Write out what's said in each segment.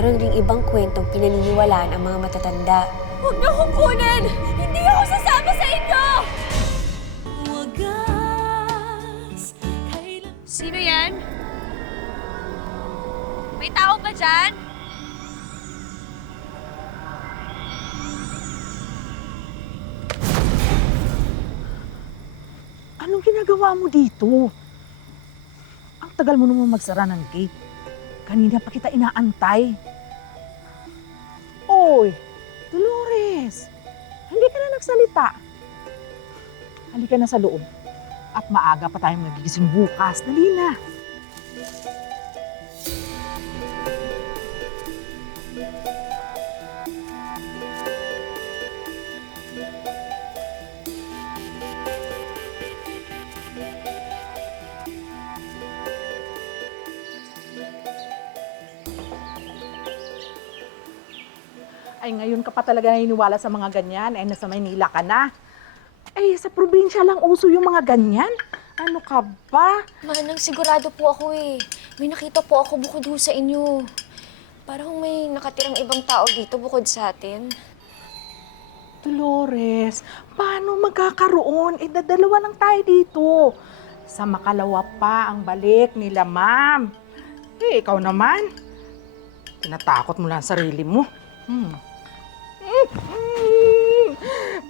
mayroon ding ibang kwentong pinaniniwalaan ang mga matatanda. Huwag niyo akong kunin! Hindi ako sasama sa inyo! Sino yan? May tao ba dyan? Anong ginagawa mo dito? Ang tagal mo naman magsara ng gate. Kanina pa kita inaantay. Oy, Dolores! Hindi ka na nagsalita. Halika na sa loob. At maaga pa tayong magigising bukas. Dali na. Ay, ngayon ka pa talaga naniniwala sa mga ganyan. Ay, nasa Maynila ka na. Ay, sa probinsya lang uso yung mga ganyan. Ano ka ba? Manang, sigurado po ako eh. May nakita po ako bukod ho sa inyo. Parang may nakatirang ibang tao dito bukod sa atin. Dolores, paano magkakaroon? Eh, dadalawa lang tayo dito. Sa makalawa pa ang balik nila, ma'am. Eh, ikaw naman. Tinatakot mo lang ang sarili mo.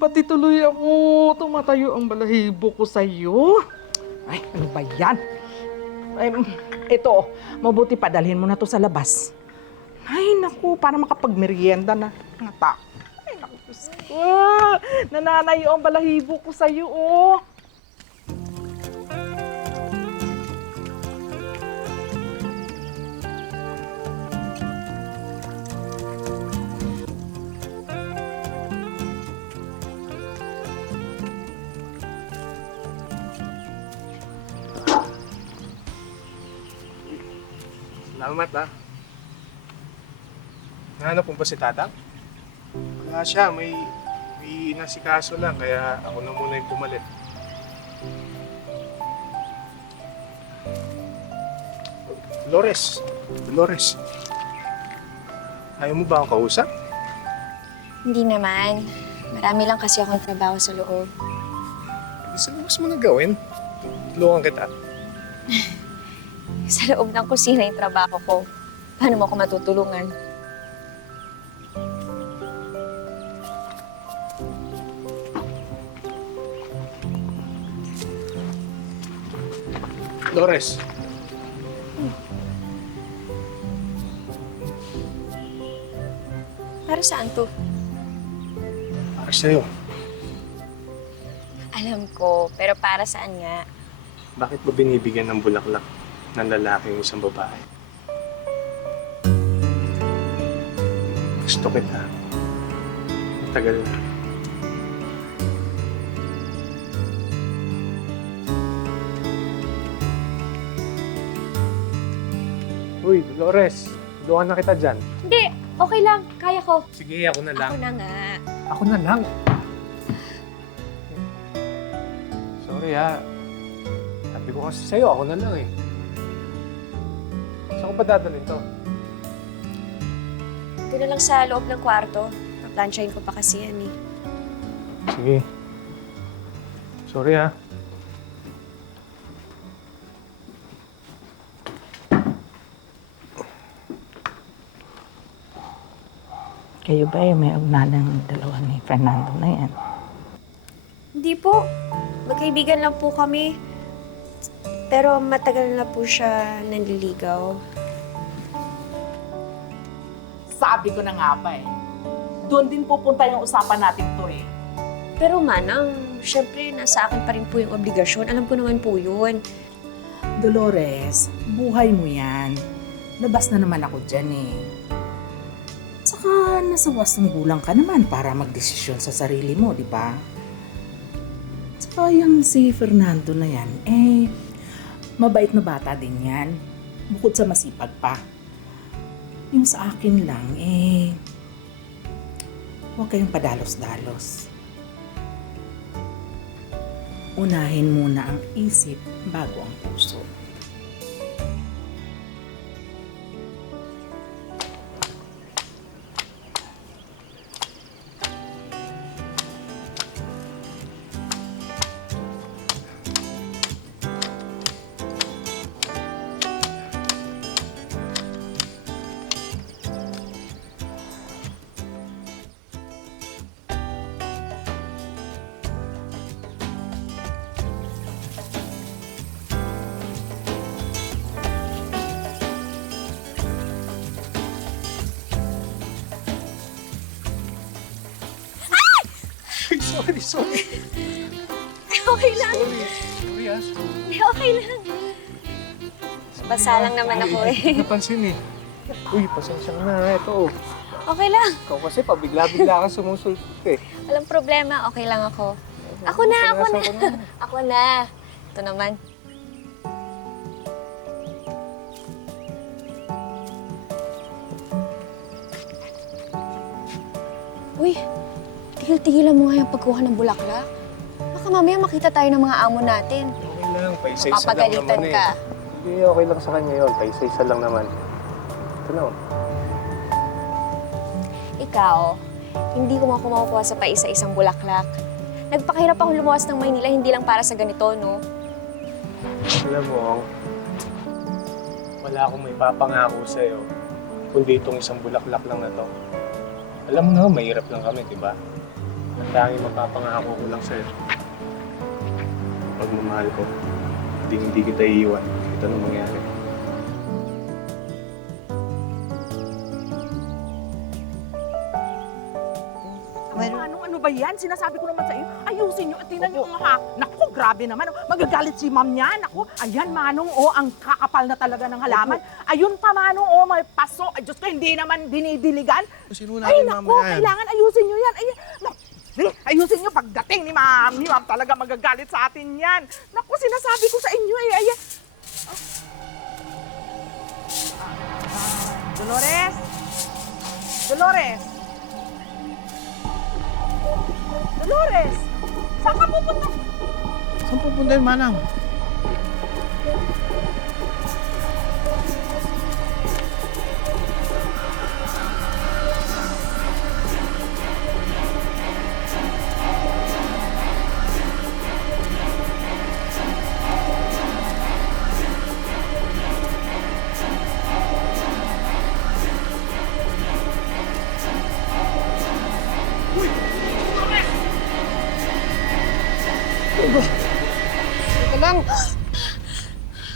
Pati tuloy ako. Tumatayo ang balahibo ko sa'yo. Ay, ano ba yan? Ay, ito, mabuti pa dalhin mo na to sa labas. Ay, naku, para makapagmerienda na. Natak. Ay, naku, Diyos ko. Nananayo ang balahibo ko sa'yo, oh. Salamat ah. Nahanap mo ba si Tata? Wala siya, may inasikaso lang, kaya ako na muna yung pumalit. Dolores. Ayaw mo ba akong kausap? Hindi naman. Marami lang kasi akong trabaho sa loob. Isa na mo na gawin. Tulungan kita. Sa loob ng kusina yung trabaho ko. Paano mo ako matutulungan? Dolores. Para saan to? Para sa'yo. Alam ko, pero para saan nga? Bakit ba binibigyan ng bulaklak ng lalaki yung isang babae? Gusto kita. Tagal na. Uy, Dolores. Tulungan na kita dyan. Hindi, okay lang. Kaya ko. Sige, ako na lang. Ako na nga. Ako na lang. Sorry ha. Sabi ko kasi sa'yo, ako na lang eh. Saan ko pa dadalhin to? Ito na lang sa loob ng kwarto. Paplansyahin ko pa kasi yan eh. Sige. Sorry ha. Kayo ba may ugnalang dalawa ni Fernando na yan? Hindi po. Magkaibigan lang po kami. Pero matagal na po siya nanliligaw. Sabi ko na nga ba eh. Doon din pupunta yung usapan natin to eh. Pero manang, syempre nasa akin pa rin po yung obligasyon. Alam ko naman po yun. Dolores, buhay mo yan. Labas na naman ako dyan eh. Saka nasa wasang gulang ka naman para magdesisyon sa sarili mo, di ba? Saka yung si Fernando na yan, eh, mabait na bata din yan. Bukod sa masipag pa. Yung sa akin lang, eh, huwag kayong padalos-dalos. Unahin muna ang isip bago ang puso. sorry. Okay lang. Sorry ah. Okay lang. Basa lang naman ako eh. Hindi napansin eh. Uy, pasensya ka na. Ito. Okay lang. Ikaw kasi pabigla-bigla kang sumusulpot eh. Walang problema. Okay lang ako. Ako na. Ako na. Ito naman. Uy, tigil-tigilan mo nga yung pagkuha ng bulaklak. Baka mamaya makita tayo ng mga amo natin. Okay lang, paisa-isa lang Papagalitan naman ka. eh. Hindi, okay lang sa kanya yun. Paisa-isa lang naman. Ito na. Ikaw, hindi ko makuha sa paisa-isang bulaklak. Nagpakahirap akong lumuwas ng Maynila, hindi lang para sa ganito, no? Alam mo, wala akong may papangako sa'yo. Kundi itong isang bulaklak lang na to. Alam mo na, mahirap lang kami, di ba? Ang tanging mapapangako ko lang sa'yo. Pagmamahal ko, hindi kita iiwan. Ito na mangyari. Ano ba yan? Sinasabi ko naman sa iyo, ayusin nyo at tingnan nyo ha. Naku, grabe naman. Magagalit si ma'am niya. Naku, ayan Manong, ang kakapal na talaga ng halaman. Ayun pa Manong, may paso. Ay, Diyos ko, hindi naman dinidiligan. Sino Ay, naku, kailangan ayusin nyo yan. Ay, naku, ayusin nyo pagdating ni ma'am. Ni ma'am talaga magagalit sa atin yan. Naku, sinasabi ko sa inyo eh. Ayan. Dolores? Dolores? Dolores! Saan ka pupunta? Saan pupunta yun, Manang?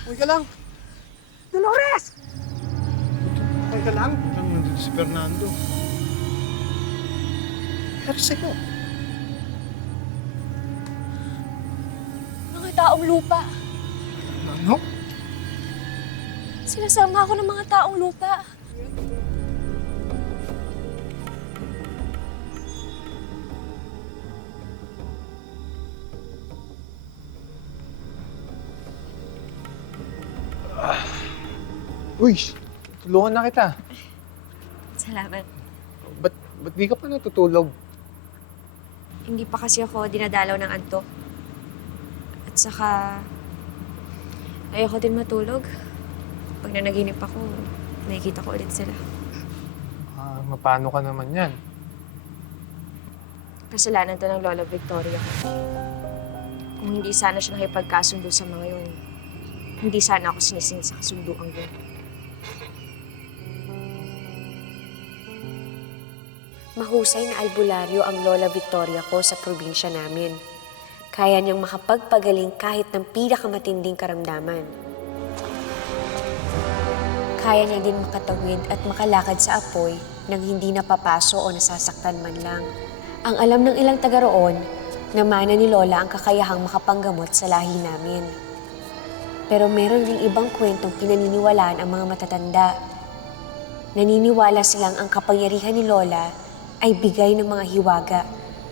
Uy ka lang! Dolores! Okay ka lang? Nandito si Fernando. Pero sa'yo. Mga taong lupa. Ano? Sinasama ako ng mga taong lupa. Uy! Tulungan na kita. Salamat. Ba't di ka pa natutulog? Hindi pa kasi ako dinadalaw ng antok. At saka, ayoko din matulog. Pag nanaginip ako, nakikita ko ulit sila. Mapano ka naman yan? Kasalanan to ng Lola Victoria. Kung hindi sana siya nakipagkasundo sa mga yun, hindi sana ako sinisingit sa kasunduang yun. Mahusay na albularyo ang Lola Victoria ko sa probinsya namin. Kaya niyang makapagpagaling kahit ng pinakamatinding karamdaman. Kaya niya din makatawid at makalakad sa apoy nang hindi napapaso o nasasaktan man lang. Ang alam ng ilang taga roon, na mana ni Lola ang kakayahang makapanggamot sa lahi namin. Pero meron ding ibang kwentong pinaniniwalaan ang mga matatanda. Naniniwala silang ang kapangyarihan ni Lola ay bigay ng mga hiwaga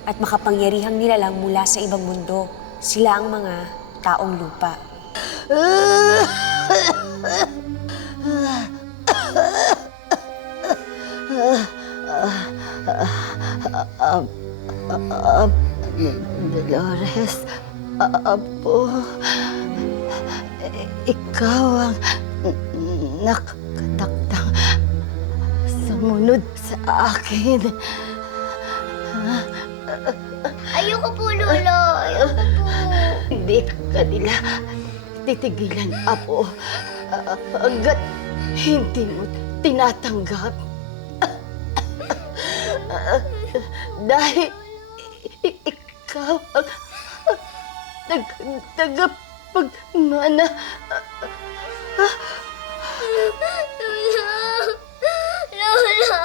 at makapangyarihang nilalang mula sa ibang mundo. Sila ang mga taong lupa. Dolores, Apo, ikaw ang nakataktang sumunod sa akin. Ayoko po, Lolo. Ayoko po. Hindi ka nila titigilan, Apo. Hanggat hindi mo tinatanggap. Dahil ikaw ang tagapagmana. Lola!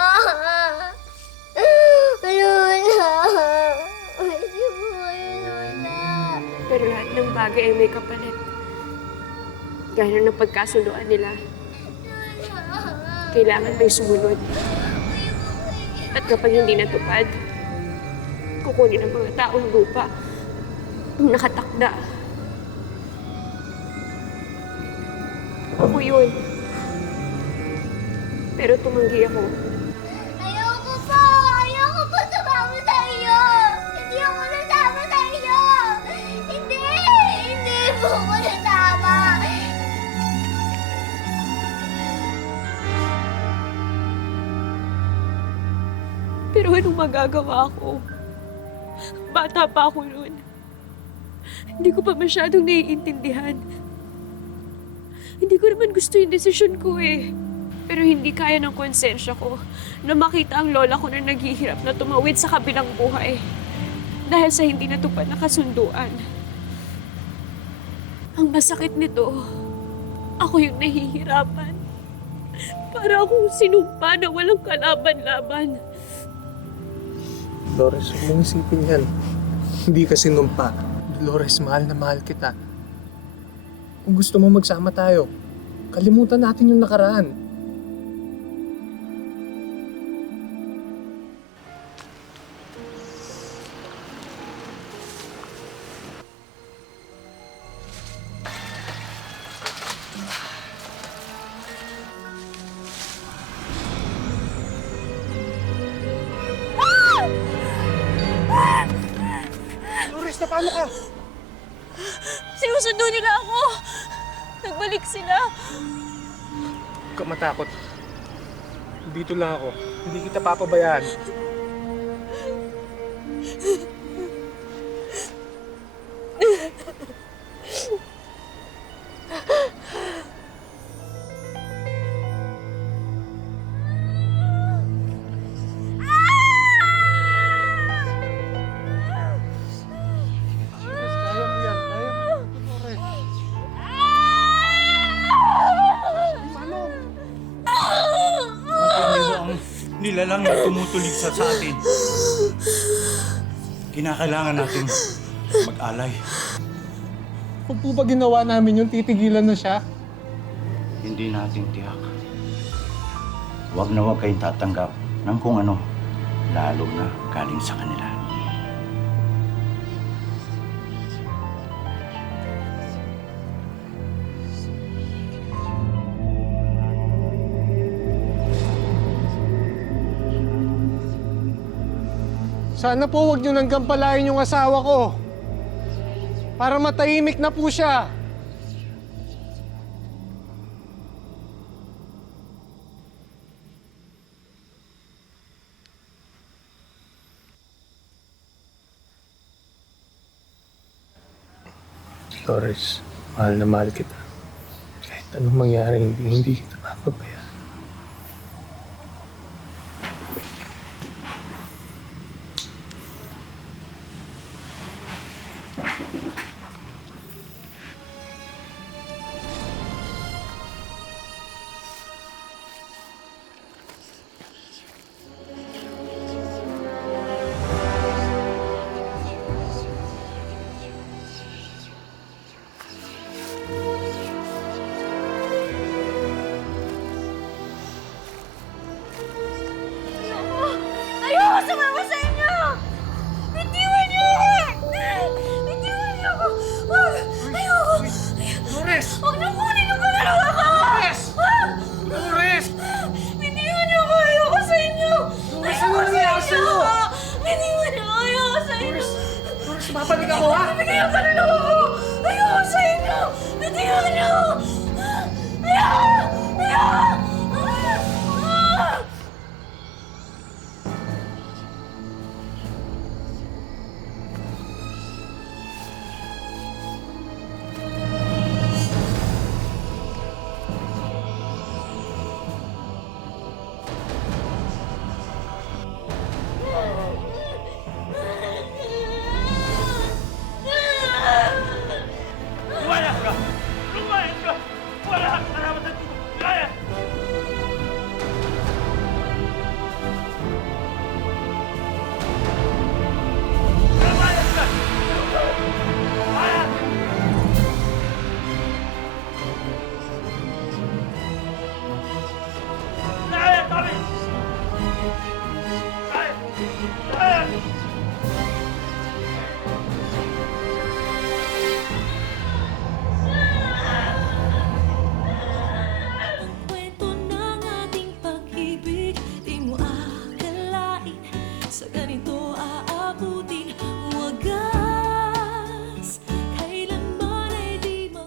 Lola! Pwede mo bagay ay may kapalit. Gaya ng pagkasunduan nila. Kailangan may sumunod. At kapag hindi natupad, kukunin ang mga taong lupa ang nakatakda. Ako yun. Pero tumanggi ako. Ayoko po! Ayoko po sumama sa iyo! Hindi ako nasama sa iyo! Hindi! Hindi po ako nasama! Pero anong magagawa ko? Bata pa ako noon. Hindi ko pa masyadong naiintindihan. Hindi ko naman gusto yung desisyon ko eh. Pero hindi kaya ng konsensya ko na makita ang lola ko na naghihirap na tumawid sa kabilang buhay dahil sa hindi natupad na kasunduan. Ang masakit nito, ako yung nahihirapan. Para akong sinumpa na walang kalaban-laban. Dolores, huwag mong isipin yan. Hindi ka sinumpa. Dolores, mahal na mahal kita. Kung gusto mo magsama tayo, kalimutan natin yung nakaraan. Dolores, napano ka? Sinusundo nila ako! Nagbalik sila! Huwag ka matakot. Dito lang ako. Hindi kita papabayaan. Dolores, kaya mo yan. Kaya mo yan, Dolores. Matindi ang nilalang na tumutulig sa atin. Kinakailangan natin mag-alay. Kung po ba ginawa namin yung titigilan na siya? Hindi natin tiyak. Huwag na huwag kayong tatanggap ng kung ano, lalo na galing sa kanila. Sana po huwag niyo nang gampalain yung asawa ko. Para matahimik na po siya. Dolores, mahal na mahal kita. Kahit anong mangyari, hindi kita papabayaan. Ayoko sumama sa inyo! Bitiwan niyo ako! Bitiwan niyo ako! Wag! Ayoko! Dolores! Huwag na kunin yung kaluluwa ko! Dolores! Wag! Dolores! Bitiwan niyo ako! Ayoko sa inyo! Dolores, Ayoko ano sa nangyari inyo! sa'yo? Bitiwan niyo ako! Ayoko sa inyo! Dolores, babalik ako ha! Bigay ang kaluluwa ko! Ayoko sa inyo! Bitiwan niyo! Ayoko! Ayoko! Wala ka!